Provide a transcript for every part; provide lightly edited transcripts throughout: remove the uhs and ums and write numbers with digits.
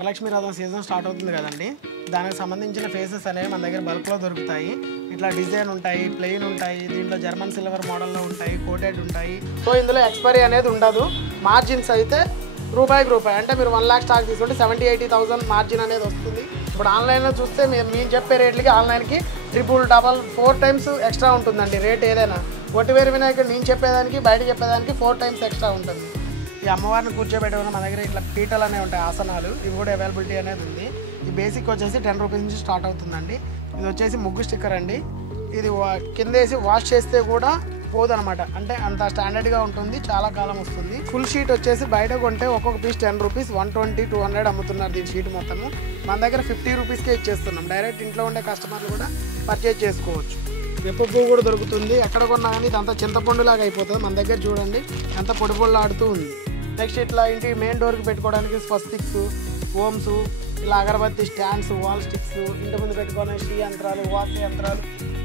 వరలక్ష్మి రథం season start అవుతుంది కదండి. దానికి సంబంధించిన ఫేసెస్ అనేవి మన దగ్గర బల్క్లో దొరుకుతాయి. ఇట్లా డిజైన్ ఉంటాయి, ప్లెయిన్ ఉంటాయి, దీంట్లో జర్మన్ సిల్వర్ మోడల్లో ఉంటాయి, కోటెడ్ ఉంటాయి. సో ఇందులో ఎక్స్పైరీ అనేది ఉండదు. మార్జిన్స్ అయితే రూపాయికి రూపాయి, అంటే మీరు 1 lakh స్టాక్ తీసుకుంటే 70,000-80,000 మార్జిన్ అనేది వస్తుంది. ఇప్పుడు ఆన్లైన్లో చూస్తే మేము చెప్పే రేట్లకి ఆన్లైన్కి 4 times ఎక్స్ట్రా ఉంటుందండి రేట్. ఏదైనా ఒట్టివేరు వినాయకుడు నేను చెప్పేదానికి బయట చెప్పేదానికి 4 times ఎక్స్ట్రా ఉంటుంది. ఈ అమ్మవారిని కూర్చోబెట్టుకున్న మన దగ్గర ఇట్లా పీటలు అనేవి ఉంటాయి, ఆసనాలు, ఇవి కూడా అవైలబిలిటీ అనేది ఉంది. ఈ బేసిక్ వచ్చేసి 10 రూపీస్ నుంచి స్టార్ట్ అవుతుందండి. ఇది వచ్చేసి ముగ్గు స్టిక్కర్ అండి. ఇది కింద వేసి వాష్ చేస్తే కూడా పోదనమాట, అంటే అంత స్టాండర్డ్గా ఉంటుంది, చాలా కాలం వస్తుంది. ఫుల్ షీట్ వచ్చేసి బయట కొంటే ఒక్కొక్క పీస్ 10 రూపీస్, 120, 200 అమ్ముతున్నారు దీని షీట్ మొత్తము. మన దగ్గర 50 రూపీస్కే ఇచ్చేస్తున్నాం. డైరెక్ట్ ఇంట్లో ఉండే కస్టమర్లు కూడా పర్చేజ్ చేసుకోవచ్చు. వెప్ప పువ్వు కూడా దొరుకుతుంది. ఎక్కడ కొన్నా కానీ ఇదంతా చింతపండు లాగా అయిపోతుంది. మన దగ్గర చూడండి ఎంత పొడి పొడిలాడుతూ ఉంది. నెక్స్ట్ ఇట్లా ఇంటి మెయిన్ డోర్కి పెట్టుకోవడానికి స్వస్తిక్స్, ఓమ్స్, ఇలా అగరబత్తి స్టాండ్స్, వాల్ స్టిక్స్, ఇంటి ముందు పెట్టుకోవడానికి శ్రీ యంత్రాలు, వాస్తు యంత్రాలు,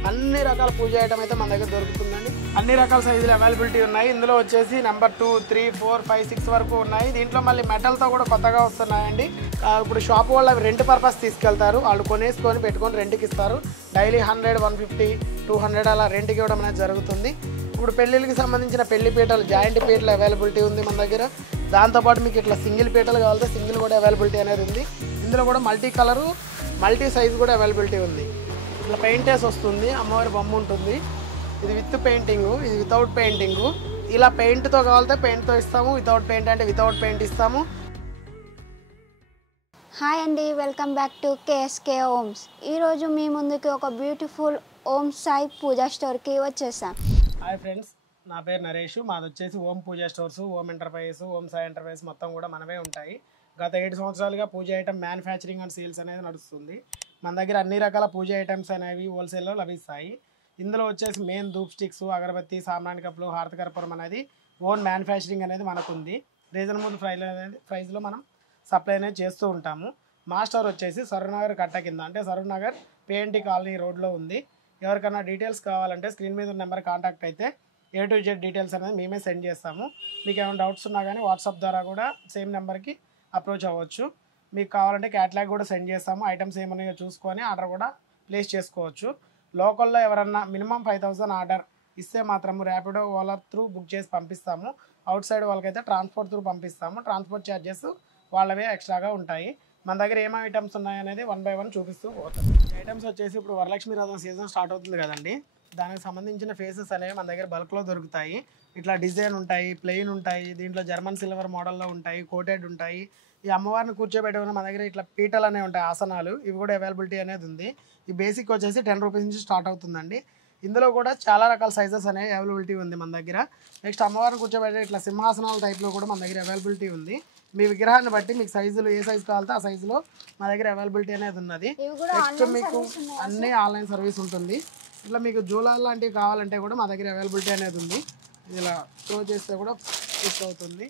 అన్ని రకాల పూజ ఐటమ్ అయితే మన దగ్గర దొరుకుతుందండి. అన్ని రకాల సైజులు అవైలబిలిటీ ఉన్నాయి. ఇందులో వచ్చేసి నెంబర్ 2, 3, 4, 5, 6 వరకు ఉన్నాయి. దీంట్లో మళ్ళీ మెటల్తో కూడా కొత్తగా వస్తున్నాయండి. ఇప్పుడు షాప్ వాళ్ళు అవి రెంట్ పర్పస్ తీసుకెళ్తారు. వాళ్ళు కొనేసుకొని పెట్టుకొని రెంట్కి ఇస్తారు. డైలీ 100, 150, 200 అలా రెంట్కి ఇవ్వడం అనేది జరుగుతుంది. ఇప్పుడు పెళ్ళిళ్ళకి సంబంధించిన పెళ్లి పీటలు, జాయింట్ పీటలు అవైలబిలిటీ ఉంది మన దగ్గర. దాంతోపాటు మీకు ఇట్లా సింగిల్ పీటలు కావాలంటే సింగిల్ కూడా అవైలబిలిటీ అనేది ఉంది. ఇందులో కూడా మల్టీ కలరు, మల్టీ సైజు కూడా అవైలబిలిటీ ఉంది. ఇట్లా పెయింట్ వేసి వస్తుంది, అమ్మవారి బొమ్మ ఉంటుంది. ఇది విత్ పెయింటింగు, ఇది వితౌట్ పెయింటింగు. ఇలా పెయింట్తో కావాలంటే పెయింట్తో ఇస్తాము, వితౌట్ పెయింట్ అంటే వితౌట్ పెయింట్ ఇస్తాము. హాయ్ అండి, welcome back to KSK homes. ఈరోజు మీ ముందుకి ఒక బ్యూటిఫుల్ ఓం సాయి పూజా స్టోర్కి వచ్చేసాం. హాయ్ ఫ్రెండ్స్, నా పేరు నరేష్. మాది వచ్చేసి ఓం పూజా స్టోర్స్, ఓం ఎంటర్ప్రైజెస్, ఓం సాయి ఎంటర్ప్రైజెస్ మొత్తం కూడా మనమే ఉంటాయి. గత 7 సంవత్సరాలుగా పూజ ఐటమ్ మ్యానుఫ్యాక్చరింగ్ అండ్ సేల్స్ అనేది నడుస్తుంది. మన దగ్గర అన్ని రకాల పూజ ఐటమ్స్ అనేవి హోల్సేల్లో లభిస్తాయి. ఇందులో వచ్చేసి మెయిన్ ధూప్ స్టిక్స్, అగరబత్తి, సాంబ్రాణి కప్పులు, హారతి కర్పూరం అనేది ఓన్ మ్యానుఫ్యాక్చరింగ్ అనేది మనకు ఉంది. రీజనబుల్ ప్రైస్లో మనం సప్లై అనేది చేస్తూ ఉంటాము. మా స్టోర్ వచ్చేసి సరూర్నగర్ కట్ట కింద, అంటే సరూర్నగర్ పిఎన్టీ కాలనీ రోడ్లో ఉంది. ఎవరికైనా డీటెయిల్స్ కావాలంటే స్క్రీన్ మీద ఉన్న నెంబర్ కాంటాక్ట్ అయితే A to Z డీటెయిల్స్ అనేది మేమే సెండ్ చేస్తాము. మీకు ఏమైనా డౌట్స్ ఉన్నా కానీ వాట్సాప్ ద్వారా కూడా సేమ్ నెంబర్కి అప్రోచ్ అవ్వచ్చు. మీకు కావాలంటే క్యాటలాగ్ కూడా సెండ్ చేస్తాము. ఐటమ్స్ ఏమన్నాయో చూసుకొని ఆర్డర్ కూడా ప్లేస్ చేసుకోవచ్చు. లోకల్లో ఎవరన్నా మినిమం 5,000 ఆర్డర్ ఇస్తే మాత్రము ర్యాపిడో, ఓలా త్రూ బుక్ చేసి పంపిస్తాము. అవుట్ సైడ్ వాళ్ళకైతే ట్రాన్స్పోర్ట్ త్రూ పంపిస్తాము. ట్రాన్స్పోర్ట్ ఛార్జెస్ వాళ్ళవే ఎక్స్ట్రాగా ఉంటాయి. మన దగ్గర ఏమేమి ఐటమ్స్ ఉన్నాయనేది 1 by 1 చూపిస్తూ పోతాం. ఐటమ్స్ వచ్చేసి ఇప్పుడు వరలక్ష్మి రథం సీజన్ స్టార్ట్ అవుతుంది కదండి. దానికి సంబంధించిన ఫేసెస్ అనేవి మన దగ్గర బల్క్లో దొరుకుతాయి. ఇట్లా డిజైన్ ఉంటాయి, ప్లెయిన్ ఉంటాయి, దీంట్లో జర్మన్ సిల్వర్ మోడల్లో ఉంటాయి, కోటెడ్ ఉంటాయి. ఈ అమ్మవారిని కూర్చోబెట్టుకున్న మన దగ్గర ఇట్లా పీటలు అనేవి ఉంటాయి, ఆసనాలు, ఇవి కూడా అవైలబిలిటీ అనేది ఉంది. ఈ బేసిక్ వచ్చేసి 10 రూపీస్ నుంచి స్టార్ట్ అవుతుందండి. ఇందులో కూడా చాలా రకాల సైజెస్ అనేవి అవైలబిలిటీ ఉంది మన దగ్గర. నెక్స్ట్ అమ్మవారిని కూర్చోబెట్టే ఇట్లా సింహాసనాల టైప్లో కూడా మన దగ్గర అవైలబిలిటీ ఉంది. మీ విగ్రహాన్ని బట్టి మీకు సైజులు ఏ సైజు కావాలంటే ఆ సైజులో మా దగ్గర అవైలబిలిటీ అనేది ఉన్నది. నెక్స్ట్ మీకు అన్నీ ఆన్లైన్ సర్వీస్ ఉంటుంది. ఇట్లా మీకు జూలాలు లాంటివి కావాలంటే కూడా మా దగ్గర అవైలబిలిటీ అనేది ఉంది. ఇలా త్రో చేస్తే కూడా ఫిక్స్ అవుతుంది.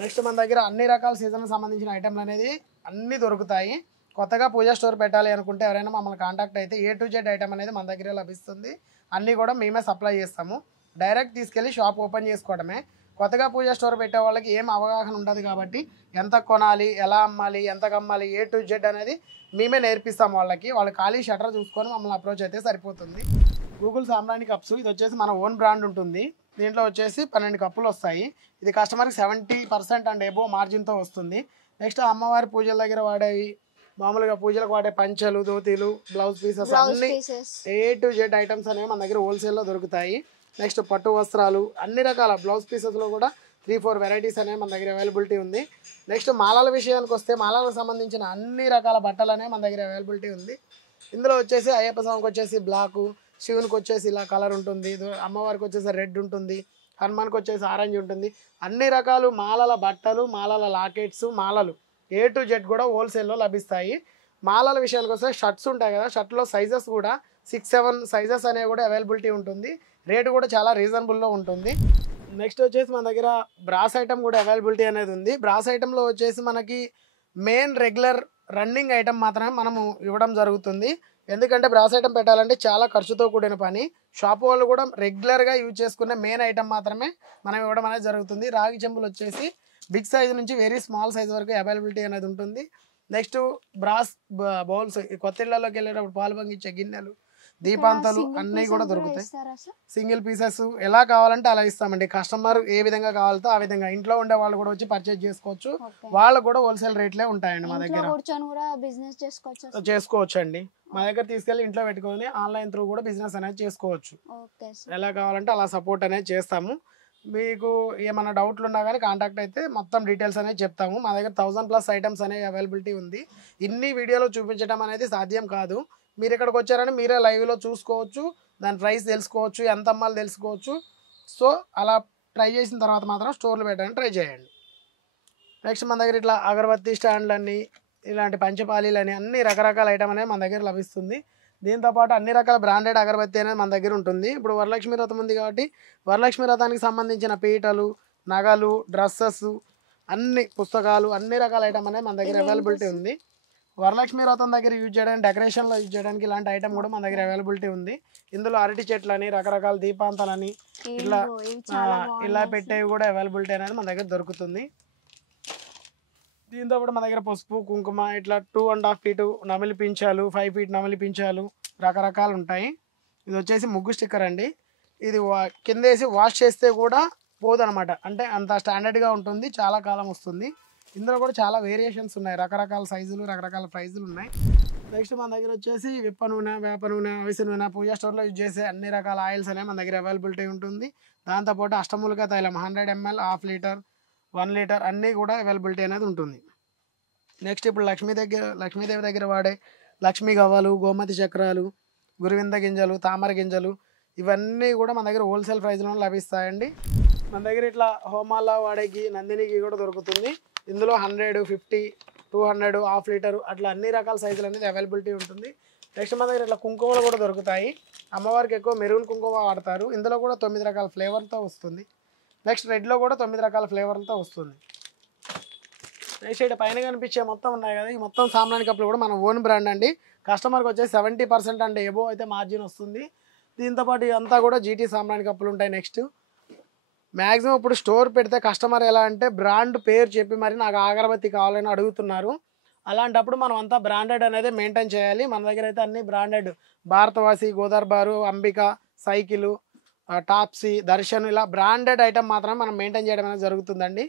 నెక్స్ట్ మన దగ్గర అన్ని రకాల సీజన్కి సంబంధించిన ఐటెంలు అనేది అన్నీ దొరుకుతాయి. కొత్తగా పూజా స్టోర్ పెట్టాలి అనుకుంటే ఎవరైనా మమ్మల్ని కాంటాక్ట్ అయితే A to Z ఐటమ్ అనేది మన దగ్గర లభిస్తుంది. అన్నీ కూడా మేమే సప్లై చేస్తాము. డైరెక్ట్ తీసుకెళ్ళి షాప్ ఓపెన్ చేసుకోవడమే. కొత్తగా పూజా స్టోర్ పెట్టే వాళ్ళకి ఏం అవగాహన ఉండదు కాబట్టి ఎంత కొనాలి, ఎలా అమ్మాలి, ఎంతకు అమ్మాలి, A to Z అనేది మేమే నేర్పిస్తాం వాళ్ళకి. వాళ్ళు ఖాళీ షటర్ చూసుకొని మమ్మల్ని అప్రోచ్ అయితే సరిపోతుంది. గూగుల్ సాంబ్రాణి కప్స్, ఇది వచ్చేసి మన ఓన్ బ్రాండ్ ఉంటుంది. దీంట్లో వచ్చేసి 12 కప్పులు వస్తాయి. ఇది కస్టమర్కి 70% అండ్ ఎబో మార్జిన్తో వస్తుంది. నెక్స్ట్ అమ్మవారి పూజల దగ్గర వాడేవి, మామూలుగా పూజలకు వాడే పంచలు, ధోతీలు, బ్లౌజ్ పీసెస్ అన్ని A to Z ఐటమ్స్ అనేవి మన దగ్గర హోల్సేల్లో దొరుకుతాయి. నెక్స్ట్ పట్టు వస్త్రాలు, అన్ని రకాల బ్లౌజ్ పీసెస్లో కూడా 3-4 వెరైటీస్ అనేవి మన దగ్గర అవైలబిలిటీ ఉంది. నెక్స్ట్ మాలల విషయానికి వస్తే మాలలకు సంబంధించిన అన్ని రకాల బట్టలు అనేవి మన దగ్గర అవైలబిలిటీ ఉంది. ఇందులో వచ్చేసి అయ్యప్ప స్వామికి వచ్చేసి బ్లాకు, శివునికి వచ్చేసి ఇలా కలర్ ఉంటుంది, అమ్మవారికి వచ్చేసి రెడ్ ఉంటుంది, హనుమాన్కి వచ్చేసి ఆరెంజ్ ఉంటుంది. అన్ని రకాలు మాలల బట్టలు, మాలల లాకెట్స్, మాలలు A to Z కూడా హోల్సేల్లో లభిస్తాయి. మాలల విషయానికి వస్తే షర్ట్స్ ఉంటాయి కదా, షర్ట్లో సైజెస్ కూడా 6-7 సైజెస్ అనేవి కూడా అవైలబిలిటీ ఉంటుంది. రేటు కూడా చాలా రీజనబుల్లో ఉంటుంది. నెక్స్ట్ వచ్చేసి మన దగ్గర బ్రాస్ ఐటమ్ కూడా అవైలబిలిటీ అనేది ఉంది. బ్రాస్ ఐటెంలో వచ్చేసి మనకి మెయిన్ రెగ్యులర్ రన్నింగ్ ఐటమ్ మాత్రమే మనము ఇవ్వడం జరుగుతుంది. ఎందుకంటే బ్రాస్ ఐటమ్ పెట్టాలంటే చాలా ఖర్చుతో కూడిన పని. షాప్ వాళ్ళు కూడా రెగ్యులర్గా యూజ్ చేసుకునే మెయిన్ ఐటమ్ మాత్రమే మనం ఇవ్వడం అనేది జరుగుతుంది. రాగి చెంబులు వచ్చేసి బిగ్ సైజ్ నుంచి వెరీ స్మాల్ సైజ్ వరకు అవైలబిలిటీ అనేది ఉంటుంది. నెక్స్ట్ బ్రాస్ బౌల్స్, కొత్త ఇళ్లలోకి వెళ్ళేటప్పుడు పాలు పొంగిచ్చే గిన్నెలు, దీపాంతాలు అన్నీ కూడా దొరుకుతాయి. సింగిల్ పీసెస్ ఎలా కావాలంటే అలా ఇస్తామండి. కస్టమర్ ఏ విధంగా కావాలంటే ఆ విధంగా. ఇంట్లో ఉండే వాళ్ళు కూడా వచ్చి పర్చేజ్ చేసుకోవచ్చు. వాళ్ళకు కూడా హోల్సేల్ రేట్లే ఉంటాయండి మా దగ్గర. చేసుకోవచ్చు అండి. మా దగ్గర తీసుకెళ్ళి ఇంట్లో పెట్టుకొని ఆన్లైన్ త్రూ కూడా బిజినెస్ అనేది చేసుకోవచ్చు. ఎలా కావాలంటే అలా సపోర్ట్ అనేది చేస్తాము. మీకు ఏమైనా డౌట్లు ఉన్నా కానీ కాంటాక్ట్ అయితే మొత్తం డీటెయిల్స్ అనేది చెప్తాము. మా దగ్గర 1000+ ఐటమ్స్ అనేవి అవైలబిలిటీ ఉంది. ఇన్ని వీడియోలో చూపించడం అనేది సాధ్యం కాదు. మీరు ఇక్కడికి వచ్చారని మీరే లైవ్లో చూసుకోవచ్చు, దాని ప్రైస్ తెలుసుకోవచ్చు, ఎంత అమ్మాలో తెలుసుకోవచ్చు. సో అలా ట్రై చేసిన తర్వాత మాత్రం స్టోర్లో పెట్టడానికి ట్రై చేయండి. నెక్స్ట్ మన దగ్గర ఇట్లా అగరబత్తి స్టాండ్లన్నీ, ఇలాంటి పంచపాలీలని అన్ని రకరకాల ఐటమ్ అనేది మన దగ్గర లభిస్తుంది. దీంతోపాటు అన్ని రకాల బ్రాండెడ్ అగరబత్తి అనేది మన దగ్గర ఉంటుంది. ఇప్పుడు వరలక్ష్మి వ్రతం ఉంది కాబట్టి వరలక్ష్మి వ్రతానికి సంబంధించిన పీటలు, నగలు, డ్రెస్సెస్, అన్ని పుస్తకాలు, అన్ని రకాల ఐటమ్ అనేది మన దగ్గర అవైలబిలిటీ ఉంది. వరలక్ష్మి వ్రతం దగ్గర యూజ్ చేయడానికి, డెకరేషన్లో యూజ్ చేయడానికి ఇలాంటి ఐటమ్ కూడా మన దగ్గర అవైలబిలిటీ ఉంది. ఇందులో అరటి చెట్లని, రకరకాల దీపాంతాలని ఇలా పెట్టేవి కూడా అవైలబిలిటీ అనేది మన దగ్గర దొరుకుతుంది. దీంతో పాటు మన దగ్గర పసుపు, కుంకుమ, ఇట్లా 2.5 feet నమిలి పించాలు, 5 feet నమిలి పించాలు రకరకాలు ఉంటాయి. ఇది వచ్చేసి ముగ్గు స్టిక్కర్ అండి. ఇది కింద వేసి వాష్ చేస్తే కూడా పోదనమాట. అంటే అంత స్టాండర్డ్గా ఉంటుంది, చాలా కాలం వస్తుంది. ఇందులో కూడా చాలా వేరియేషన్స్ ఉన్నాయి, రకరకాల సైజులు, రకరకాల ప్రైజులు ఉన్నాయి. నెక్స్ట్ మన దగ్గర వచ్చేసి విప్ప నూనె, వేప నూనె, అవిసె నూనె, పూజా స్టోర్లో యూజ్ చేసే అన్ని రకాల ఆయిల్స్ అనేవి మన దగ్గర అవైలబిలిటీ ఉంటుంది. దాంతోపాటు అష్టమూలిక తైలం 100 ml, 1/2 liter, 1 liter అన్నీ కూడా అవైలబిలిటీ అనేది ఉంటుంది. నెక్స్ట్ ఇప్పుడు లక్ష్మీదేవి దగ్గర వాడే లక్ష్మీ గవ్వలు, గోమతి చక్రాలు, గురువింద గింజలు, తామర గింజలు ఇవన్నీ కూడా మన దగ్గర హోల్సేల్ ప్రైస్లో లభిస్తాయండి. మన దగ్గర ఇట్లా హోమాల్లో వాడేకి నందినికి కూడా దొరుకుతుంది. ఇందులో 100, 50, 200, 1/2 liter అట్లా అన్ని రకాల సైజులు అనేది అవైలబిలిటీ ఉంటుంది. నెక్స్ట్ మన దగ్గర ఇట్లా కుంకుమలు కూడా దొరుకుతాయి. అమ్మవారికి ఎక్కువ మెరూన్ కుంకుమ వాడతారు. ఇందులో కూడా 9 రకాల ఫ్లేవర్తో వస్తుంది. నెక్స్ట్ రెడ్లో కూడా 9 రకాల ఫ్లేవర్లతో వస్తుంది. నెక్స్ట్ ఇక్కడ పైన కనిపించే మొత్తం ఉన్నాయి కదా, ఈ మొత్తం సామ్రాణి కప్పులు కూడా మన ఓన్ బ్రాండ్ అండి. కస్టమర్కి వచ్చేసి 70% అంటే ఎబో అయితే మార్జిన్ వస్తుంది. దీంతోపాటు ఇదంతా కూడా జీటీ సామ్రాణి కప్పులు ఉంటాయి. నెక్స్ట్ మ్యాక్సిమం ఇప్పుడు స్టోర్ పెడితే కస్టమర్ ఎలా అంటే బ్రాండ్ పేరు చెప్పి మరి నాకు అగరబత్తి కావాలని అడుగుతున్నారు. అలాంటప్పుడు మనం అంతా బ్రాండెడ్ అనేది మెయింటైన్ చేయాలి. మన దగ్గర అయితే అన్ని బ్రాండెడ్ భారతవాసి, గోదార్బారు, అంబిక, సైకిలు, టాప్సీ, దర్శన్ ఇలా బ్రాండెడ్ ఐటమ్ మాత్రమే మనం మెయింటైన్ చేయడం అనేది జరుగుతుందండి.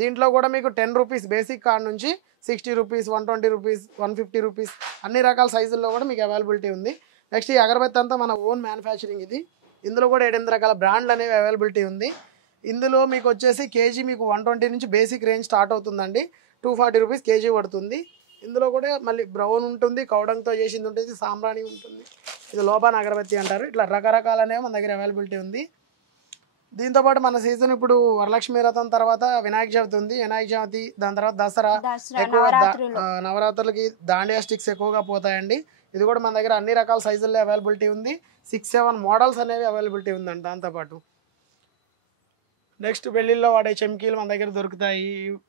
దీంట్లో కూడా మీకు 10 రూపీస్ బేసిక్ కార్డ్ నుంచి 60 రూపీస్, 120 రూపీస్, 150 రూపీస్ అన్ని రకాల సైజుల్లో కూడా మీకు అవైలబిలిటీ ఉంది. నెక్స్ట్ ఈ అగరబత్తి అంతా మన ఓన్ మ్యానుఫ్యాక్చరింగ్ ఇది. ఇందులో కూడా 8 రకాల బ్రాండ్లు అనేవి అవైలబిలిటీ ఉంది. ఇందులో మీకు వచ్చేసి కేజీ మీకు 120 నుంచి బేసిక్ రేంజ్ స్టార్ట్ అవుతుందండి. 240 రూపీస్ కేజీ పడుతుంది. ఇందులో కూడా మళ్ళీ బ్రౌన్ ఉంటుంది, కౌడంతో చేసింది ఉంటుంది, సాంబ్రాణి ఉంటుంది, ఇది లోబాన్ అగరబత్తి అంటారు. ఇట్లా రకరకాలనేవి మన దగ్గర అవైలబిలిటీ ఉంది. దీంతోపాటు మన సీజన్ ఇప్పుడు వరలక్ష్మి వ్రతం తర్వాత వినాయక చవితి ఉంది. వినాయక చవితి దాని తర్వాత దసరా, ఎక్కువ నవరాత్రులకి దాండియా స్టిక్స్ ఎక్కువగా పోతాయండి. ఇది కూడా మన దగ్గర అన్ని రకాల సైజుల్లో అవైలబిలిటీ ఉంది. 6-7 మోడల్స్ అనేవి అవైలబిలిటీ ఉందండి. దాంతోపాటు నెక్స్ట్ పెళ్ళిళ్ళలో వాడే చెమ్కీలు మన దగ్గర దొరుకుతాయి.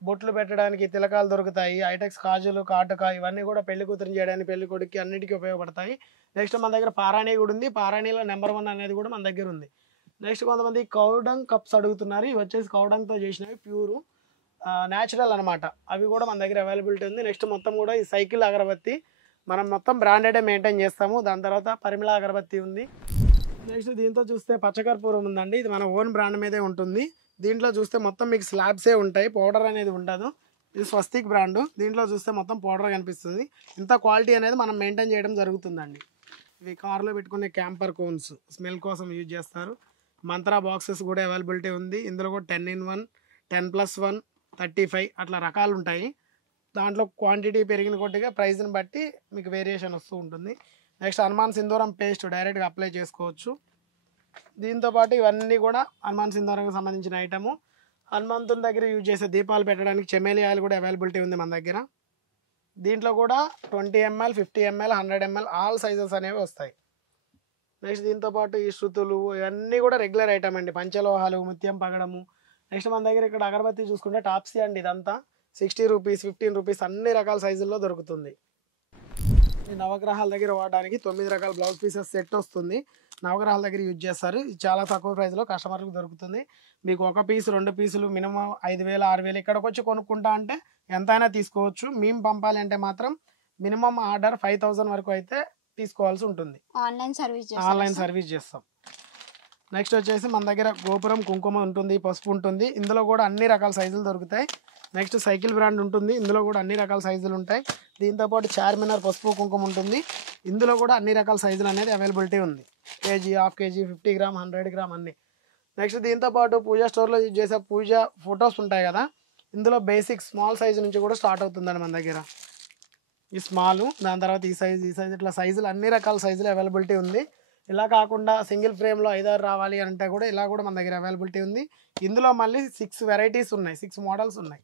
బొట్లు పెట్టడానికి తిలకాలు దొరుకుతాయి. ఐటెక్స్ కాజులు, కాటుక ఇవన్నీ కూడా పెళ్లి కూతురు చేయడానికి, పెళ్లి కొడుకు అన్నిటికీ ఉపయోగపడతాయి. నెక్స్ట్ మన దగ్గర పారాణి కూడా ఉంది. పారాణిలో నెంబర్ 1 అనేది కూడా మన దగ్గర ఉంది. నెక్స్ట్ కొంతమంది కౌడంగ్ కప్స్ అడుగుతున్నారు. ఇవి వచ్చేసి కౌడంగ్తో చేసినవి, ప్యూరు న్యాచురల్ అనమాట. అవి కూడా మన దగ్గర అవైలబిలిటీ ఉంది. నెక్స్ట్ మొత్తం కూడా ఈ సైకిల్ అగరబత్తి మనం మొత్తం బ్రాండెడే మెయింటైన్ చేస్తాము. దాని తర్వాత పరిమళ అగరబత్తి ఉంది. నెక్స్ట్ దీంతో చూస్తే పచ్చకర్పూరం ఉందండి. ఇది మన ఓన్ బ్రాండ్ మీదే ఉంటుంది. దీంట్లో చూస్తే మొత్తం మీకు స్లాబ్సే ఉంటాయి, పౌడర్ అనేది ఉండదు. ఇది స్వస్తిక్ బ్రాండు. దీంట్లో చూస్తే మొత్తం పౌడర్ కనిపిస్తుంది. ఇంత క్వాలిటీ అనేది మనం మెయింటైన్ చేయడం జరుగుతుందండి. ఇవి కార్లో పెట్టుకునే క్యాంపర్ కోన్స్ స్మెల్ కోసం యూజ్ చేస్తారు. మంత్రా బాక్సెస్ కూడా అవైలబిలిటీ ఉంది. ఇందులో కూడా 10-in-1, 10+1, 35 అట్లా రకాలు ఉంటాయి. దాంట్లో క్వాంటిటీ పెరిగిన కొద్దిగా ప్రైస్ని బట్టి మీకు వేరియేషన్ వస్తూ ఉంటుంది. నెక్స్ట్ హనుమాన్ సింధూరం పేస్ట్ డైరెక్ట్గా అప్లై చేసుకోవచ్చు. దీంతోపాటు ఇవన్నీ కూడా హనుమాన్ సింధూరంకి సంబంధించిన ఐటము. హనుమంతుని దగ్గర యూజ్ చేసే దీపాలు పెట్టడానికి చెమేలి ఆయిల్ కూడా అవైలబిలిటీ ఉంది మన దగ్గర. దీంట్లో కూడా 20 ml, 50 ml, 100 ml all sizes అనేవి వస్తాయి. నెక్స్ట్ దీంతోపాటు ఈ శృతులు ఇవన్నీ కూడా రెగ్యులర్ ఐటమ్ అండి. పంచలోహాలు, ముత్యం పగడము. నెక్స్ట్ మన దగ్గర ఇక్కడ అగరబత్తి చూసుకుంటే టాప్సీ అండి. ఇదంతా 60 రూపీస్, 15 రూపీస్ అన్ని రకాల సైజుల్లో దొరుకుతుంది. ఈ నవగ్రహాల దగ్గర వాడడానికి 9 రకాల బ్లౌజ్ పీసెస్ సెట్ వస్తుంది. నవగ్రహాల దగ్గర యూజ్ చేస్తారు. ఇది చాలా తక్కువ ప్రైస్లో కస్టమర్లకు దొరుకుతుంది. మీకు ఒక పీసు 2 పీసులు మినిమం 5,000 6,000 ఇక్కడికి వచ్చి కొనుక్కుంటా అంటే ఎంతైనా తీసుకోవచ్చు. మేము పంపాలి అంటే మాత్రం మినిమం ఆర్డర్ 5,000 వరకు అయితే తీసుకోవాల్సి ఉంటుంది. ఆన్లైన్ సర్వీస్ చేస్తాం. నెక్స్ట్ వచ్చేసి మన దగ్గర గోపురం కుంకుమ ఉంటుంది, పసుపు ఉంటుంది. ఇందులో కూడా అన్ని రకాల సైజులు దొరుకుతాయి. నెక్స్ట్ సైకిల్ బ్రాండ్ ఉంటుంది, ఇందులో కూడా అన్ని రకాల సైజులు ఉంటాయి. దీంతోపాటు చార్మినార్ పసుపు కుంకుమ ఉంటుంది, ఇందులో కూడా అన్ని రకాల సైజులు అనేది అవైలబిలిటీ ఉంది. KG, half KG, 50 gram, 100 gram అన్ని. నెక్స్ట్ దీంతోపాటు పూజా స్టోర్లో యూజ్ చేసే పూజ ఫొటోస్ ఉంటాయి కదా, ఇందులో బేసిక్ స్మాల్ సైజు నుంచి కూడా స్టార్ట్ అవుతుందండి మన దగ్గర. ఈ స్మాల్, దాని తర్వాత ఈ సైజు ఇట్లా సైజులు అన్ని రకాల సైజులు అవైలబిలిటీ ఉంది. ఇలా కాకుండా సింగిల్ ఫ్రేమ్లో 5-6 రావాలి అంటే కూడా ఇలా కూడా మన దగ్గర అవైలబిలిటీ ఉంది. ఇందులో మళ్ళీ 6 వెరైటీస్ ఉన్నాయి, 6 మోడల్స్ ఉన్నాయి.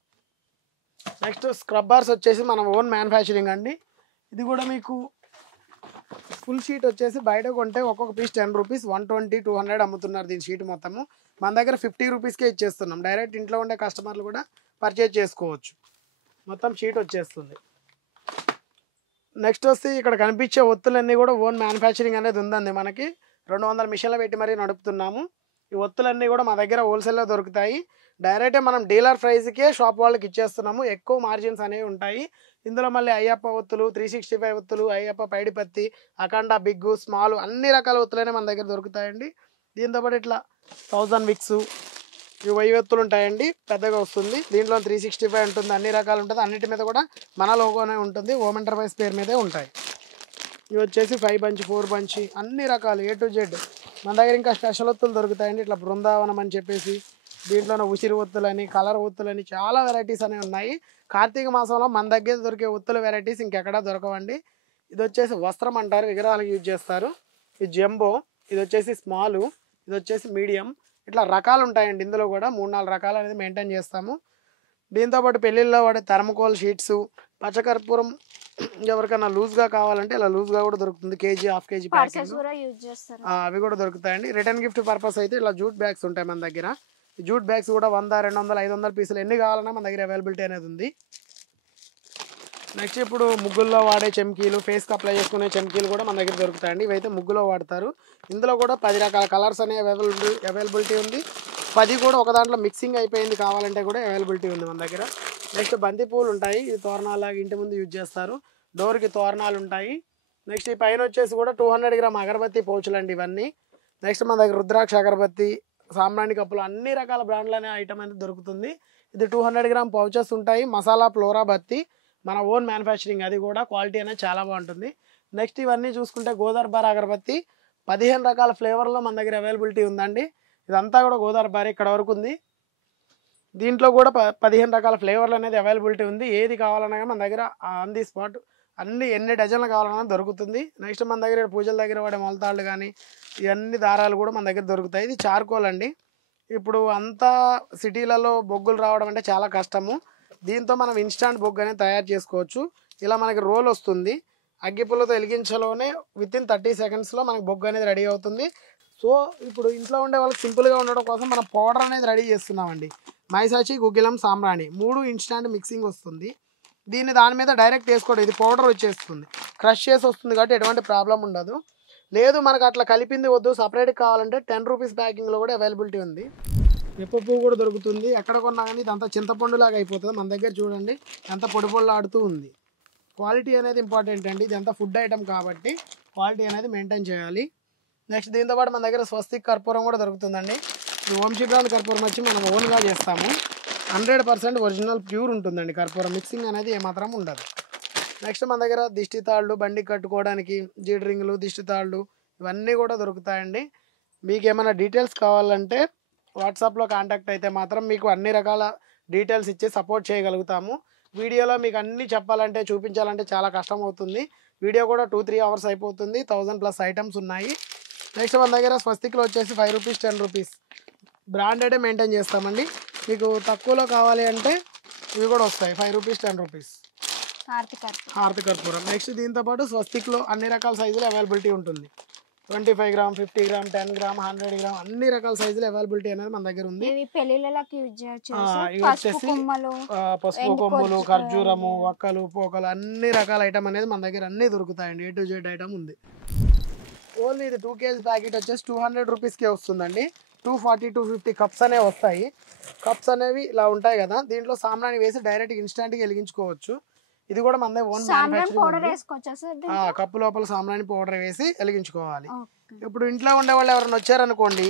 నెక్స్ట్ స్క్రబ్బర్స్ వచ్చేసి మన ఓన్ మ్యానుఫ్యాక్చరింగ్ అండి. ఇది కూడా మీకు ఫుల్ షీట్ వచ్చేసి బయట కొంటే ఒక్కొక్క పీస్ 10 రూపీస్, 120, 200 అమ్ముతున్నారు దీని షీట్ మొత్తము. మన దగ్గర 50 రూపీస్కే ఇచ్చేస్తున్నాం. డైరెక్ట్ ఇంట్లో ఉండే కస్టమర్లు కూడా పర్చేజ్ చేసుకోవచ్చు. మొత్తం షీట్ వచ్చేస్తుంది. నెక్స్ట్ వస్తే ఇక్కడ కనిపించే ఒత్తులన్నీ కూడా ఓన్ మ్యానుఫ్యాక్చరింగ్ అనేది ఉందండి. మనకి 200 మిషన్లు పెట్టి మరీ నడుపుతున్నాము. ఈ ఒత్తులన్నీ కూడా మా దగ్గర హోల్సేల్లో దొరుకుతాయి. డైరెక్టే మనం డీలర్ ప్రైస్కే షాప్ వాళ్ళకి ఇచ్చేస్తున్నాము. ఎక్కువ మార్జిన్స్ అనేవి ఉంటాయి. ఇందులో మళ్ళీ అయ్యప్ప ఒత్తులు, 365 ఒత్తులు, అయ్యప్ప పైడిపత్తి, అఖండ, బిగ్గు, స్మాల్ అన్ని రకాల ఒత్తులనే మన దగ్గర దొరుకుతాయండి. దీంతోపాటు ఇట్లా 1000 విక్స్, ఇవి 1000 ఒత్తులు ఉంటాయండి, పెద్దగా వస్తుంది. దీంట్లో 365 ఉంటుంది, అన్ని రకాలు ఉంటుంది. అన్నిటి మీద కూడా మన లోగోనే ఉంటుంది, ఓమ్ ఎంటర్ప్రైజ్ పేరు మీదే ఉంటాయి. ఇవి వచ్చేసి 5 బంచ్, 4 బంచ్ అన్ని రకాలు A to Z. మన దగ్గర ఇంకా స్పెషల్ ఒత్తులు దొరుకుతాయండి, ఇట్లా బృందావనం అని చెప్పేసి, దీంట్లోనే ఉసిరి ఒత్తులని, కలర్ ఒత్తులని చాలా వెరైటీస్ అనేవి ఉన్నాయి. కార్తీక మాసంలో మన దగ్గర దొరికే ఒత్తుల వెరైటీస్ ఇంకెక్కడా దొరకవండి. ఇది వచ్చేసి వస్త్రం అంటారు, విగ్రహాలకు యూజ్ చేస్తారు. ఇది జంబో, ఇది వచ్చేసి స్మాలు, ఇది వచ్చేసి మీడియం. ఇట్లా రకాలు ఉంటాయండి. ఇందులో కూడా 3-4 రకాలు అనేది మెయింటైన్ చేస్తాము. దీంతోపాటు పెళ్ళిళ్ళలో వాడే థర్మకోల్ షీట్స్, పచ్చకర్పూరం ఎవరికైనా లూజ్గా కావాలంటే ఇలా లూజ్గా కూడా దొరుకుతుంది. కేజీ, హాఫ్ కేజీ ప్యాకెట్ అవి కూడా దొరుకుతాయండి. రిటర్న్ గిఫ్ట్ పర్పస్ అయితే ఇలా జూట్ బ్యాగ్స్ ఉంటాయి మన దగ్గర. ఈ జూట్ బ్యాగ్స్ కూడా 100, 200, 500 పీసులు ఎన్ని కావాలన్నా మన దగ్గర అవైలబిలిటీ అనేది ఉంది. నెక్స్ట్ ఇప్పుడు ముగ్గుల్లో వాడే చెమ్కీలు, ఫేస్కి అప్లై చేసుకునే చెమ్కీలు కూడా మన దగ్గర దొరుకుతాయండి. ఇవైతే ముగ్గులో వాడతారు. ఇందులో కూడా 10 రకాల కలర్స్ అనేవి అవైలబిలిటీ ఉంది. 10 కూడా ఒక దాంట్లో మిక్సింగ్ అయిపోయింది కావాలంటే కూడా అవైలబిలిటీ ఉంది మన దగ్గర. నెక్స్ట్ బంతి పూలు ఉంటాయి, ఈ తోరణాలాగా ఇంటి ముందు యూజ్ చేస్తారు. డోర్కి తోరణాలు ఉంటాయి. నెక్స్ట్ ఈ పైన వచ్చేసి కూడా 200 గ్రామ్ అగరబత్తి పౌచులు అండి ఇవన్నీ. నెక్స్ట్ మన దగ్గర రుద్రాక్ష అగరబత్తి, సాంబ్రాణి కప్పులు అన్ని రకాల బ్రాండ్లు అనే ఐటమ్ అనేది దొరుకుతుంది. ఇది 200 గ్రామ్ పౌచెస్ ఉంటాయి. మసాలా ఫ్లోరా బత్తి మన ఓన్ మ్యానుఫ్యాక్చరింగ్, అది కూడా క్వాలిటీ అనేది చాలా బాగుంటుంది. నెక్స్ట్ ఇవన్నీ చూసుకుంటే గోదర్బార్ అగరబత్తి 15 రకాల ఫ్లేవర్లో మన దగ్గర అవైలబిలిటీ ఉందండి. ఇదంతా కూడా గోదర్బార్ ఇక్కడ వరకు ఉంది. దీంట్లో కూడా 15 రకాల ఫ్లేవర్లు అనేది అవైలబిలిటీ ఉంది. ఏది కావాలన్నా మన దగ్గర ఆన్ ది స్పాట్ ఎన్ని డజన్లు కావాలన్నా దొరుకుతుంది. నెక్స్ట్ మన దగ్గర పూజల దగ్గర వాడే మొలతాళ్ళు కానీ ఇవన్నీ దారాలు కూడా మన దగ్గర దొరుకుతాయి. ఇది చార్కోల్ అండి. ఇప్పుడు అంతా సిటీలలో బొగ్గులు రావడం అంటే చాలా కష్టము. దీంతో మనం ఇన్స్టాంట్ బొగ్గు అనేది తయారు చేసుకోవచ్చు. ఇలా మనకి రోల్ వస్తుంది, అగ్గిపుల్లతో వెలిగించలోనే వితిన్ 30 సెకండ్స్లో మనకి బొగ్గు అనేది రెడీ అవుతుంది. సో ఇప్పుడు ఇంట్లో ఉండే వాళ్ళకి సింపుల్గా ఉండడం కోసం మనం పౌడర్ అనేది రెడీ చేస్తున్నామండి. మైసాచి, గుగ్గిలం, సాంబ్రాణి 3 ఇన్స్టాంట్ మిక్సింగ్ వస్తుంది. దీన్ని దాని మీద డైరెక్ట్ వేసుకోవడం, ఇది పౌడర్ వచ్చేస్తుంది, క్రష్ చేసి వస్తుంది కాబట్టి ఎటువంటి ప్రాబ్లం ఉండదు. లేదు మనకు అట్లా కలిపింది వద్దు, సపరేట్ కావాలంటే 10 రూపీస్ ప్యాకింగ్లో కూడా అవైలబిలిటీ ఉంది. ఎప్ప పువ్వు కూడా దొరుకుతుంది. ఎక్కడ కొన్నా కానీ ఇదంతా చింతపండు లాగా అయిపోతుంది. మన దగ్గర చూడండి ఎంత పొడి పొడిలాడుతూ ఉంది. క్వాలిటీ అనేది ఇంపార్టెంట్ అండి. ఇదంతా ఫుడ్ ఐటమ్ కాబట్టి క్వాలిటీ అనేది మెయింటైన్ చేయాలి. నెక్స్ట్ దీంతోపాటు మన దగ్గర స్వస్తిక్ కర్పూరం కూడా దొరుకుతుందండి. ఈ వంశీ బ్రాండ్ కర్పూరం వచ్చి మనం ఓన్గా చేస్తాము. 100% ఒరిజినల్ ప్యూర్ ఉంటుందండి కర్పూరం, మిక్సింగ్ అనేది ఏమాత్రం ఉండదు. నెక్స్ట్ మన దగ్గర దిష్టి తాళ్ళు, బండి కట్టుకోవడానికి జీడి రింగులు, దిష్టి తాళ్ళు ఇవన్నీ కూడా దొరుకుతాయండి. మీకు ఏమైనా డీటెయిల్స్ కావాలంటే వాట్సాప్లో కాంటాక్ట్ అయితే మాత్రం మీకు అన్ని రకాల డీటెయిల్స్ ఇచ్చి సపోర్ట్ చేయగలుగుతాము. వీడియోలో మీకు అన్నీ చెప్పాలంటే చూపించాలంటే చాలా కష్టం అవుతుంది. వీడియో కూడా 2-3 అవర్స్ అయిపోతుంది. 1000+ ఐటమ్స్ ఉన్నాయి. నెక్స్ట్ మన దగ్గర స్వస్తిక్లో వచ్చేసి 5 రూపీస్, 10 రూపీస్ బ్రాండెడే మెయింటైన్ చేస్తామండి. మీకు తక్కువలో కావాలి అంటే ఇవి కూడా వస్తాయి, 5 రూపీస్, 10 రూపీస్ హారతి కర్పూరం. నెక్స్ట్ దీంతోపాటు స్వస్తిక్లో అన్ని రకాల సైజులు అవైలబిలిటీ ఉంటుంది. 25 గ్రామ్, 50 గ్రామ్, 10 గ్రామ్, 100 గ్రామ్ అన్ని రకాల సైజులు అవైలబిలిటీ అనేది మన దగ్గర ఉంది. ఇవి వచ్చేసి పసుపు కొమ్ములు, ఖర్జూరము, వక్కలు, పోకలు అన్ని రకాల ఐటమ్ అనేది మన దగ్గర అన్ని దొరుకుతాయండి. A to Z ఐటమ్ ఉంది. ఓన్లీ ఇది 2 kg ప్యాకెట్ వచ్చేసి 200 రూపీస్కే వస్తుందండి. 240 250 కప్స్ అనేవి వస్తాయి. కప్స్ అనేవి ఇలా ఉంటాయి కదా, దీంట్లో సాంబ్రాణి వేసి డైరెక్ట్ ఇన్స్టాంట్గా వెలిగించుకోవచ్చు. ఇది కూడా మనదే ఓన్ మ్యానుఫ్యాక్చరింగ్. కప్పు లోపల సాంబ్రాణి పౌడర్ వేసి వెలిగించుకోవాలి. ఇప్పుడు ఇంట్లో ఉండే వాళ్ళు ఎవరైనా వచ్చారనుకోండి,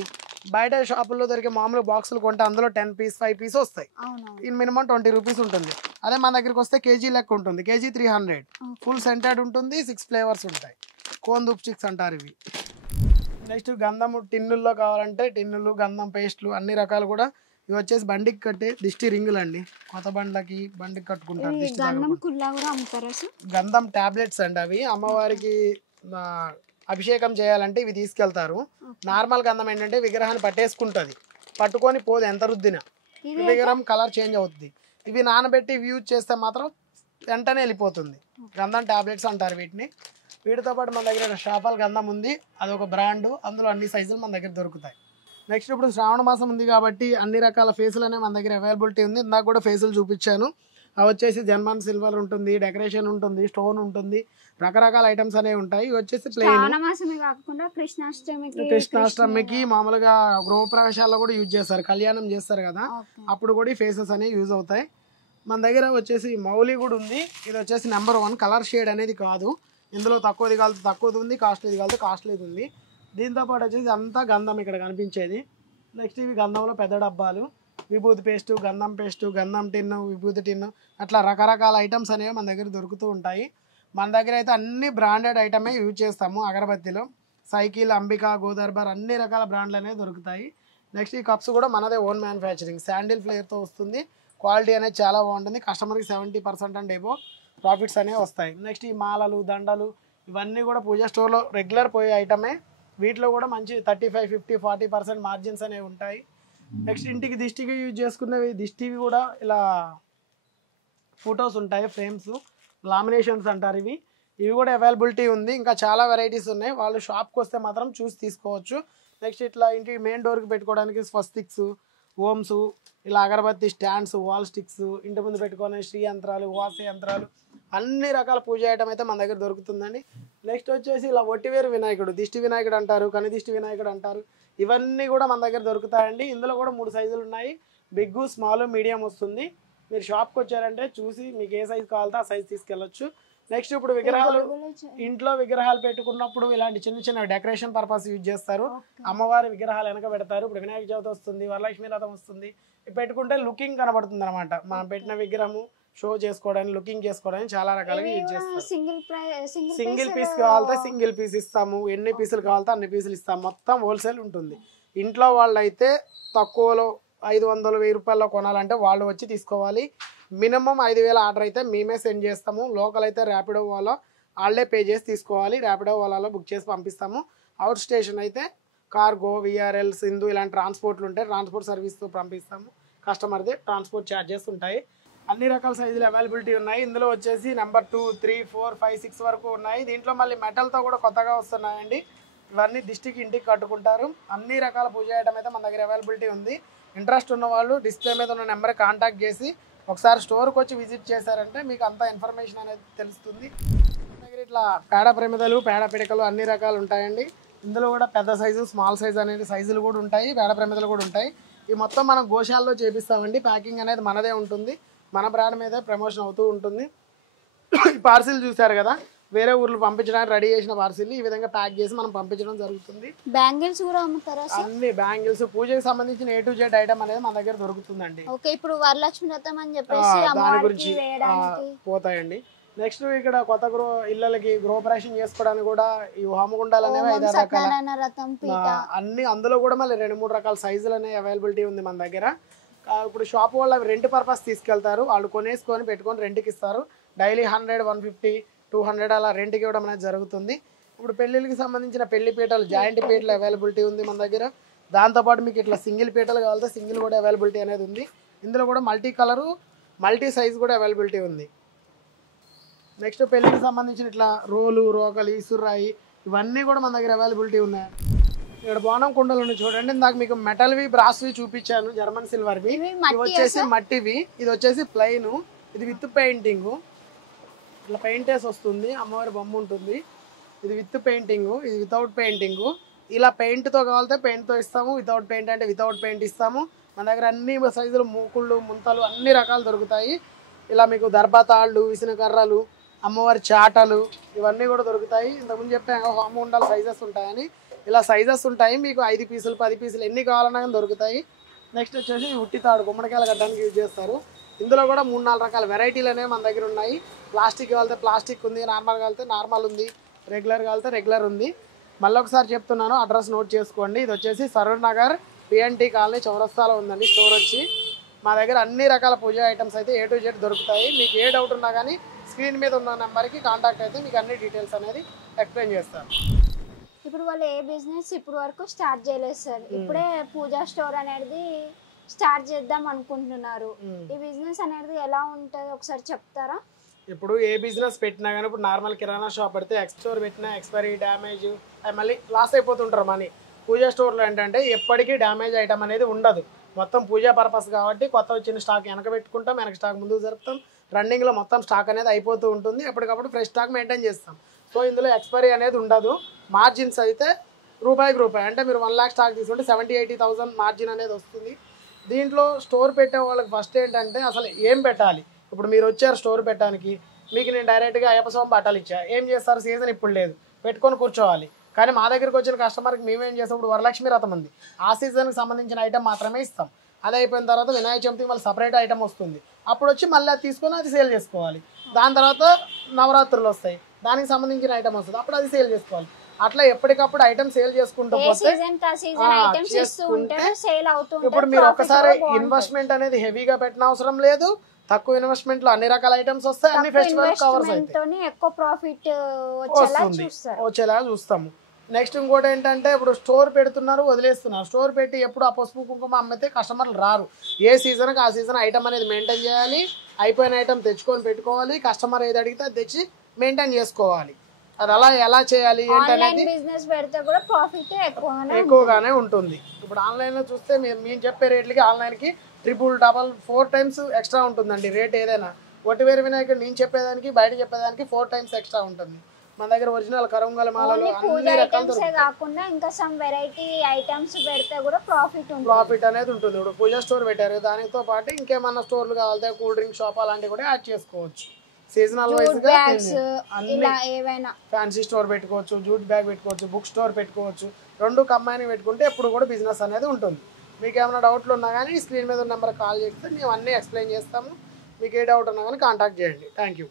బయట షాపుల్లో దొరికే మామూలు బాక్సులు కొంటే అందులో 10 పీస్ 5 పీస్ వస్తాయి. ఇది మినిమం 20 రూపీస్ ఉంటుంది. అదే మన దగ్గరికి వస్తే కేజీ లెక్క ఉంటుంది. కేజీ 300. ఫుల్ సెంటెడ్ ఉంటుంది. 6 ఫ్లేవర్స్ ఉంటాయి. కోన్ దూప్ స్టిక్స్ అంటారు ఇవి. నెక్స్ట్ గంధము టిన్నుల్లో కావాలంటే టిన్నులు, గంధం పేస్ట్లు అన్ని రకాలు కూడా. ఇవి వచ్చేసి బండికి కట్టే దిష్టి రింగులు అండి. కొత్త బండ్లకి బండికి కట్టుకుంటారు. గంధం టాబ్లెట్స్ అండి అవి. అమ్మవారికి అభిషేకం చేయాలంటే ఇవి తీసుకెళ్తారు. నార్మల్ గంధం ఏంటంటే విగ్రహాన్ని పట్టేసుకుంటుంది, పట్టుకొని పోదు ఎంత రుద్దినా, విగ్రహం కలర్ చేంజ్ అవుతుంది. ఇవి నానబెట్టి యూజ్ చేస్తే మాత్రం వెంటనే వెళ్ళిపోతుంది. గంధం టాబ్లెట్స్ అంటారు వీటిని. వీటితో పాటు మన దగ్గర షాఫాల్ గంధం ఉంది, అదొక బ్రాండ్. అందులో అన్ని సైజులు మన దగ్గర దొరుకుతాయి. నెక్స్ట్ ఇప్పుడు శ్రావణ మాసం ఉంది కాబట్టి అన్ని రకాల ఫేసులు అనేవి మన దగ్గర అవైలబిలిటీ ఉంది. ఇందాక కూడా ఫేసులు చూపించాను. అవి వచ్చేసి జర్మన్ సిల్వర్ ఉంటుంది, డెకరేషన్ ఉంటుంది, స్టోన్ ఉంటుంది, రకరకాల ఐటమ్స్ అనేవి ఉంటాయి. ఇవి వచ్చేసి ప్లెయిన్. కృష్ణాష్టమికి మామూలుగా గృహప్రవేశాల్లో కూడా యూజ్ చేస్తారు, కళ్యాణం చేస్తారు కదా, అప్పుడు కూడా ఈ ఫేసెస్ అనేవి యూజ్ అవుతాయి. మన దగ్గర వచ్చేసి మౌలి కూడా ఉంది. ఇది వచ్చేసి నెంబర్ 1 కలర్ షేడ్ అనేది కాదు. ఇందులో తక్కువది కాదు తక్కువది ఉంది, కాస్ట్లీది కాదు కాస్ట్లీది ఉంది. దీంతో పాటు వచ్చేసి అంతా గంధం ఇక్కడ కనిపించేది. నెక్స్ట్ ఇవి గంధంలో పెద్ద డబ్బాలు, విభూతి పేస్టు, గంధం పేస్టు, గంధం టిన్ను, విభూతి టిన్ను, అట్లా రకరకాల ఐటమ్స్ అనేవి మన దగ్గర దొరుకుతూ ఉంటాయి. మన దగ్గర అయితే అన్ని బ్రాండెడ్ ఐటమే యూజ్ చేస్తాము. అగరబత్తిలో సైకిల్, అంబికా, గోదర్బార్ అన్ని రకాల బ్రాండ్లు అనేవి దొరుకుతాయి. నెక్స్ట్ ఈ కప్స్ కూడా మనదే ఓన్ మ్యానుఫ్యాక్చరింగ్. శాండిల్ ఫ్లేవర్తో వస్తుంది. క్వాలిటీ అనేది చాలా బాగుంటుంది. కస్టమర్కి 70% అండ్ ఎబో ప్రాఫిట్స్ అనేవి వస్తాయి. నెక్స్ట్ ఈ మాలలు, దండలు ఇవన్నీ కూడా పూజా స్టోర్లో రెగ్యులర్ పోయే ఐటమే. వీటిలో కూడా మంచి 35, 50, 40% మార్జిన్స్ అనేవి ఉంటాయి. నెక్స్ట్ ఇంటికి దిష్టికి యూజ్ చేసుకునేవి, దిష్టివి కూడా ఇలా ఫొటోస్ ఉంటాయి, ఫ్రేమ్స్, లామినేషన్స్ అంటారు ఇవి. ఇవి కూడా అవైలబిలిటీ ఉంది. ఇంకా చాలా వెరైటీస్ ఉన్నాయి. వాళ్ళు షాప్కి వస్తే మాత్రం చూసి తీసుకోవచ్చు. నెక్స్ట్ ఇట్లా ఇంటి మెయిన్ డోర్కి పెట్టుకోవడానికి స్వస్తిక్స్, ఓమ్స్, ఇలా అగరబత్తి స్టాండ్స్, వాల్ స్టిక్స్, ఇంటి ముందు పెట్టుకునే శ్రీ యంత్రాలు, వాస యంత్రాలు, అన్ని రకాల పూజ ఐటమ్ అయితే మన దగ్గర దొరుకుతుందండి. నెక్స్ట్ వచ్చేసి ఇలా ఒట్టివేరు వినాయకుడు, దిష్టి వినాయకుడు అంటారు, కని దిష్టి వినాయకుడు అంటారు. ఇవన్నీ కూడా మన దగ్గర దొరుకుతాయండి. ఇందులో కూడా 3 సైజులు ఉన్నాయి. బిగ్, స్మాల్, మీడియం వస్తుంది. మీరు షాప్కి వచ్చారంటే చూసి మీకు ఏ సైజు కావాలో ఆ సైజు తీసుకెళ్ళొచ్చు. నెక్స్ట్ ఇప్పుడు విగ్రహాలు, ఇంట్లో విగ్రహాలు పెట్టుకున్నప్పుడు ఇలాంటి చిన్న చిన్న డెకరేషన్ పర్పస్ యూజ్ చేస్తారు. అమ్మవారి విగ్రహాలు వెనక పెడతారు. ఇప్పుడు వినాయక చవితి వస్తుంది, వరలక్ష్మి రథం వస్తుంది, ఇవి పెట్టుకుంటే లుకింగ్ కనబడుతుంది అనమాట. మనం పెట్టిన విగ్రహము షో చేసుకోవడానికి, లుకింగ్ చేసుకోవడానికి చాలా రకాలుగా యూజ్ చేస్తారు. సింగిల్ పీస్ కావాలంటే సింగిల్ పీస్ ఇస్తాము, ఎన్ని పీసులు కావాలంటే అన్ని పీసులు ఇస్తాము. మొత్తం హోల్సేల్ ఉంటుంది. ఇంట్లో వాళ్ళు అయితే తక్కువలో 500, 1000 రూపాయల్లో కొనాలంటే వాళ్ళు వచ్చి తీసుకోవాలి. మినిమం 5000 ఆర్డర్ అయితే మేమే సెండ్ చేస్తాము. లోకల్ అయితే ర్యాపిడో వాళ్ళ వాళ్ళే పే చేసి తీసుకోవాలి. ర్యాపిడో వాళ్ళలో బుక్ చేసి పంపిస్తాము. అవుట్ స్టేషన్ అయితే కార్గో, విఆర్ఎల్, సింధు ఇలాంటి ట్రాన్స్పోర్ట్లు ఉంటాయి. ట్రాన్స్పోర్ట్ సర్వీస్తో పంపిస్తాము. కస్టమర్ది ట్రాన్స్పోర్ట్ ఛార్జెస్ ఉంటాయి. అన్ని రకాల సైజులు అవైలబిలిటీ ఉన్నాయి. ఇందులో వచ్చేసి నెంబర్ 2, 3, 4, 5, 6 వరకు ఉన్నాయి. దీంట్లో మళ్ళీ మెటల్తో కూడా కొత్తగా వస్తున్నాయండి. ఇవన్నీ దిష్టికి ఇంటికి కట్టుకుంటారు. అన్ని రకాల పూజ ఐటమ్ అయితే మన దగ్గర అవైలబిలిటీ ఉంది. ఇంట్రెస్ట్ ఉన్న వాళ్ళు డిస్ప్లే మీద ఉన్న నెంబర్కి కాంటాక్ట్ చేసి ఒకసారి స్టోర్కి వచ్చి విజిట్ చేశారంటే మీకు అంత ఇన్ఫర్మేషన్ అనేది తెలుస్తుంది. మన దగ్గర ఇట్లా పేడ ప్రమిదలు, పేడ పిడకలు అన్ని రకాలు ఉంటాయండి. ఇందులో కూడా పెద్ద సైజు, స్మాల్ సైజు అనేది సైజులు కూడా ఉంటాయి. పేడ ప్రమిదలు కూడా ఉంటాయి. ఈ మొత్తం మనం గోశాలలో చేపిస్తామండి. ప్యాకింగ్ అనేది మనదే ఉంటుంది. మన బ్రాండ్ మీద ప్రమోషన్ అవుతూ ఉంటుంది. ఈ పార్సిల్ చూసారు కదా, వేరే ఊర్లు పంపించడానికి రెడీ చేసిన పార్సిల్ ఈ విధంగా ప్యాక్ చేసి మనం పంపించడం జరుగుతుంది. బ్యాంగిల్స్ కూడా అమ్ముతారా? అన్ని బ్యాంగిల్స్, పూజకి సంబంధించిన A to Z ఐటమ్ అనేది మన దగ్గర దొరుకుతుందండి. ఓకే, ఇప్పుడు వరలక్ష్మి వ్రతం అని చెప్పేసి దాని గురించి పోతాయండి. నెక్స్ట్ ఇక్కడ కొత్త ఇళ్ళకి గృహప్రవేశం చేసుకోవడానికి కూడా ఈ హోమగుండాలు అనేవి 5-6 రకాల అన్ని, అందులో కూడా మళ్ళీ 2-3 రకాల సైజులు అనేవి అవైలబిలిటీ ఉంది మన దగ్గర. ఇప్పుడు షాప్ వాళ్ళు అవి రెంట్ పర్పస్ తీసుకెళ్తారు. వాళ్ళు కొనేసుకొని పెట్టుకొని రెంట్కి ఇస్తారు. డైలీ 100, 150, 200 అలా రెంట్కి ఇవ్వడం అనేది జరుగుతుంది. ఇప్పుడు పెళ్ళిళ్ళకి సంబంధించిన పెళ్లి పీటలు, జాయింట్ పీటలు అవైలబిలిటీ ఉంది మన దగ్గర. దాంతోపాటు మీకు ఇట్లా సింగిల్ పీటలు కావాలంటే సింగిల్ కూడా అవైలబిలిటీ అనేది ఉంది. ఇందులో కూడా మల్టీ కలరు, మల్టీ సైజ్ కూడా అవైలబిలిటీ ఉంది. నెక్స్ట్ పెళ్ళికి సంబంధించిన ఇట్లా రోలు, రోకలి, ఇసురాయి ఇవన్నీ కూడా మన దగ్గర అవైలబిలిటీ ఉన్నాయి. ఇక్కడ బోనం కుండలు ఉన్నాయి చూడండి. ఇందాక మీకు మెటల్వి, బ్రాస్వి చూపించాను, జర్మన్ సిల్వర్వి. ఇవి వచ్చేసి మట్టివి, ఇది వచ్చేసి ప్లెయిన్, ఇది విత్ పెయింటింగ్. ఇట్లా పెయింట్ వేసి వస్తుంది. అమ్మవారి బొమ్మ ఉంటుంది. ఇది విత్ పెయింటింగ్, ఇది వితౌట్ పెయింటింగ్. ఇలా పెయింట్తో కావాలితే పెయింట్తో ఇస్తాము, వితౌట్ పెయింట్ అంటే వితౌట్ పెయింట్ ఇస్తాము. మన దగ్గర అన్ని సైజులు, మూకుళ్ళు, ముంతలు అన్ని రకాలు దొరుకుతాయి. ఇలా మీకు దర్భాతాళ్ళు, విసిన కర్రలు, అమ్మవారి చాటలు ఇవన్నీ కూడా దొరుకుతాయి. ఇంతకుముందు చెప్పాను హోమ ఉండాలి సైజెస్ ఉంటాయని. ఇలా సైజెస్ ఉంటాయి. మీకు 5 పీసులు 10 పీసులు ఎన్ని కావాలన్నా కానీ దొరుకుతాయి. నెక్స్ట్ వచ్చేసి ఉట్టి తాడు గుమ్మడికాయలు కట్టడానికి యూజ్ చేస్తారు. ఇందులో కూడా 3-4 రకాల వెరైటీలు అనేవి మన దగ్గర ఉన్నాయి. ప్లాస్టిక్ కావాలితే ప్లాస్టిక్ ఉంది, నార్మల్ కావాలితే నార్మల్ ఉంది, రెగ్యులర్ కావాలితే రెగ్యులర్ ఉంది. మళ్ళీ ఒకసారి చెప్తున్నాను, అడ్రస్ నోట్ చేసుకోండి. ఇది వచ్చేసి సరూర్ నగర్ పిఎన్టీ కాలనీ చౌరస్తాలో ఉందండి స్టోర్ వచ్చి. మా దగ్గర అన్ని రకాల పూజ ఐటమ్స్ అయితే A to Z దొరుకుతాయి. మీకు ఏ డౌట్ ఉన్నా కానీ స్క్రీన్ మీద ఉన్న నెంబర్కి కాంటాక్ట్ అయితే మీకు అన్ని డీటెయిల్స్ అనేది ఎక్స్ప్లెయిన్ చేస్తాను. ఇప్పుడు వాళ్ళు ఏ బిజినెస్ ఇప్పుడు వరకు స్టార్ట్ చేయలేదు సార్. ఇప్పుడే పూజా స్టోర్ అనేది స్టార్ట్ చేద్దాం అనుకుంటున్నారు. ఈ బిజినెస్ అనేది ఎలా ఉంటుంది ఒకసారి చెప్తారా? ఇప్పుడు ఏ బిజినెస్ పెట్టినా కానీ ఇప్పుడు నార్మల్ కిరాణా షాప్ పెడితే స్టోర్ పెట్టినా ఎక్స్పైరీ డ్యామేజ్ అవి మళ్ళీ లాస్ అయిపోతుంటారు మనీ. పూజా స్టోర్లో ఏంటంటే ఎప్పటికీ డ్యామేజ్ ఐటమ్ అనేది ఉండదు. మొత్తం పూజా పర్పస్ కాబట్టి కొత్త వచ్చిన స్టాక్ వెనక పెట్టుకుంటాం, వెనక స్టాక్ ముందుకు జరుపుతాం. రన్నింగ్లో మొత్తం స్టాక్ అనేది అయిపోతూ ఉంటుంది. ఎప్పటికప్పుడు ఫ్రెష్ స్టాక్ మెయింటైన్ చేస్తాం. సో ఇందులో ఎక్స్పైరీ అనేది ఉండదు. మార్జిన్స్ అయితే రూపాయికి రూపాయి. అంటే మీరు 1 lakh స్టాక్ తీసుకుంటే 70,000-80,000 మార్జిన్ అనేది వస్తుంది. దీంట్లో స్టోర్ పెట్టే వాళ్ళకి ఫస్ట్ ఏంటంటే అసలు ఏం పెట్టాలి. ఇప్పుడు మీరు వచ్చారు స్టోర్ పెట్టడానికి, మీకు నేను డైరెక్ట్గా అయ్యప్ప స్వామి బట్టలు ఇచ్చా, ఏం చేస్తారు? సీజన్ ఇప్పుడు లేదు, పెట్టుకొని కూర్చోవాలి. కానీ మా దగ్గరికి వచ్చిన కస్టమర్కి మేమేం చేస్తాం, ఇప్పుడు వరలక్ష్మి రథం ఉంది, ఆ సీజన్కి సంబంధించిన ఐటమ్ మాత్రమే ఇస్తాం. అది అయిపోయిన తర్వాత వినాయక చవితికి మళ్ళీ సపరేట్ ఐటమ్ వస్తుంది. అప్పుడు వచ్చి మళ్ళీ అది తీసుకొని అది సేల్ చేసుకోవాలి. దాని తర్వాత నవరాత్రులు వస్తాయి, దానికి సంబంధించిన ఐటమ్ వస్తుంది, అప్పుడు అది సేల్ చేసుకోవాలి. అట్లా ఎప్పటికప్పుడు ఐటమ్ సేల్ చేసుకుంటూ పోతే ఇప్పుడు మీరు ఒకసారి ఇన్వెస్ట్మెంట్ అనేది హెవీగా పెట్టిన అవసరం లేదు. తక్కువ ఇన్వెస్ట్మెంట్ లో అన్ని రకాల ఐటమ్స్ వస్తాయి, అన్ని ఫెస్టివల్ కవర్స్ అవుతాయి, ఎక్కువ ప్రాఫిట్ వచ్చేలాగా చూస్తాము. నెక్స్ట్ ఇంకోటి ఏంటంటే ఇప్పుడు స్టోర్ పెడుతున్నారు, వదిలేస్తున్నారు. స్టోర్ పెట్టి ఎప్పుడు ఆ పసుపు కుంకుమ అమ్మితే కస్టమర్లు రారు. ఏ సీజన్కి ఆ సీజన్ ఐటమ్ అనేది మెయింటైన్ చేయాలి. అయిపోయిన ఐటమ్ తెచ్చుకొని పెట్టుకోవాలి. కస్టమర్ ఏది అడిగితే అది తెచ్చి మెయింటైన్ చేసుకోవాలి. అది అలా ఎలా చేయాలి ఏంటనేది ఎక్కువగానే ఉంటుంది. ఇప్పుడు ఆన్లైన్లో చూస్తే మేము చెప్పే రేట్లకి ఆన్లైన్కి 3-4 times ఎక్స్ట్రా ఉంటుందండి రేట్. ఏదైనా ఒట్టివేరు వినాయకుడు నేను చెప్పేదానికి బయట చెప్పేదానికి 4 times ఎక్స్ట్రా ఉంటుంది. మన దగ్గర ఒరిజినల్ కరంగల మాలలు అన్ని రకాలు కాకుండా ఇంకా సమ్ వెరైటీ ఐటమ్స్ పెడితే కూడా ప్రాఫిట్ అనేది ఉంటుంది. ఇప్పుడు పూజా స్టోర్ పెట్టారు, దానితో పాటు ఇంకేమన్నా స్టోర్లు కావాలంటే కూల్ డ్రింక్ షాప్ అలాంటివి కూడా యాడ్ చేసుకోవచ్చు. సీజనల్ వైజ్ గా ఫ్యాన్సీ స్టోర్ పెట్టుకోవచ్చు, జూట్ బ్యాగ్ పెట్టుకోవచ్చు, బుక్ స్టోర్ పెట్టుకోవచ్చు. 2 కంబైన్ పెట్టుకుంటే ఎప్పుడు కూడా బిజినెస్ అనేది ఉంటుంది. మీకు ఏమైనా డౌట్లు ఉన్నా కానీ స్క్రీన్ మీద ఉన్న నెంబర్ కాల్ చేస్తే మేము అన్నీ ఎక్స్ప్లెయిన్ చేస్తాము. మీకు ఏ డౌట్ ఉన్నా కానీ కాంటాక్ట్ చేయండి. Thank you.